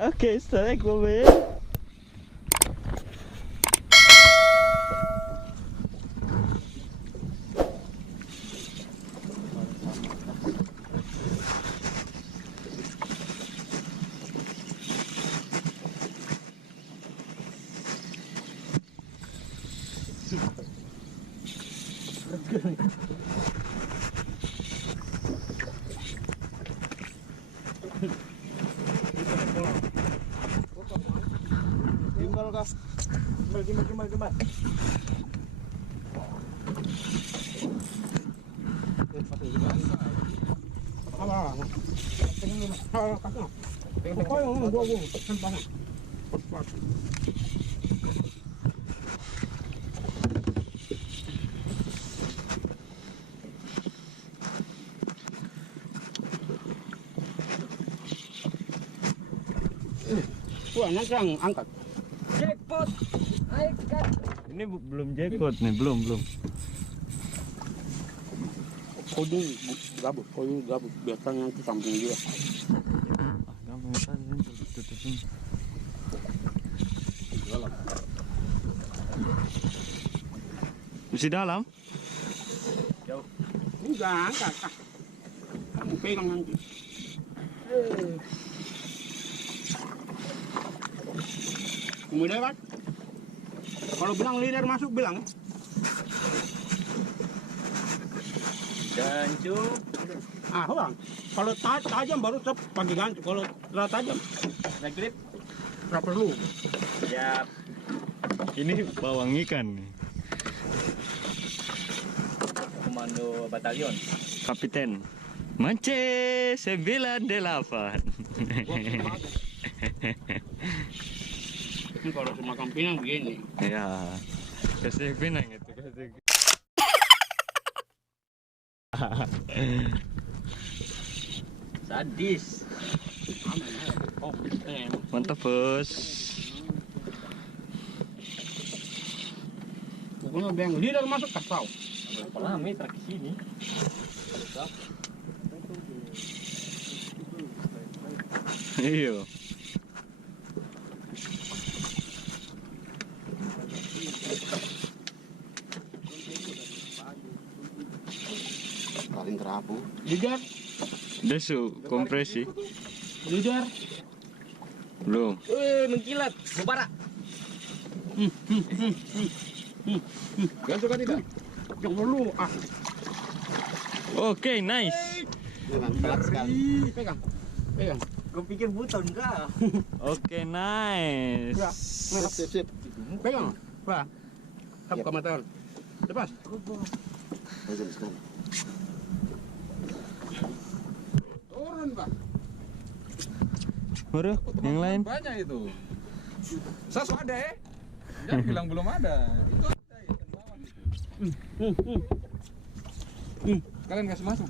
Oke, strike mobil. Gimbal. Wah, langsung angkat. Jackpot. Ayo kan. Ini belum jackpot nih, belum. Koyu gabut. Biasanya itu samping dia. Gampang tadi tutupin. Masih dalam? Jauh. Enggak, angkat. Kamu pegang nanti. Kemudian kan, kalau bilang leader masuk bilang. Gancu. Bang. Kalau tajam baru pakai gancu. Kalau tidak tajam, Naik grip. tidak perlu. Siap. Ini bawang ikan nih. Komando batalion. Kapiten. Mance 98. Kalau cuma Pinang begini. Ya. Kasih Pinang itu kasih. Sadis. Mantap, Bos. Pokoknya biang leader masuk kasau. Berapa lama ya truk sini? Iya. Paling terapu. Leader. Desu kompresi. Leader. Belum. Mengkilat, membara. Gantung kan tidak? Jangan perlu. Oke, nice. Pegang. Gue pikir buton kah? Oke, nice. Sip. Pegang. Pak. Tap ke mata. Lepas. Turun, Pak. Baru yang lain. Banyak itu. Sas ada ya? Jangan bilang belum ada. Itu ada ikan bawang itu. Kalian kasih masuk.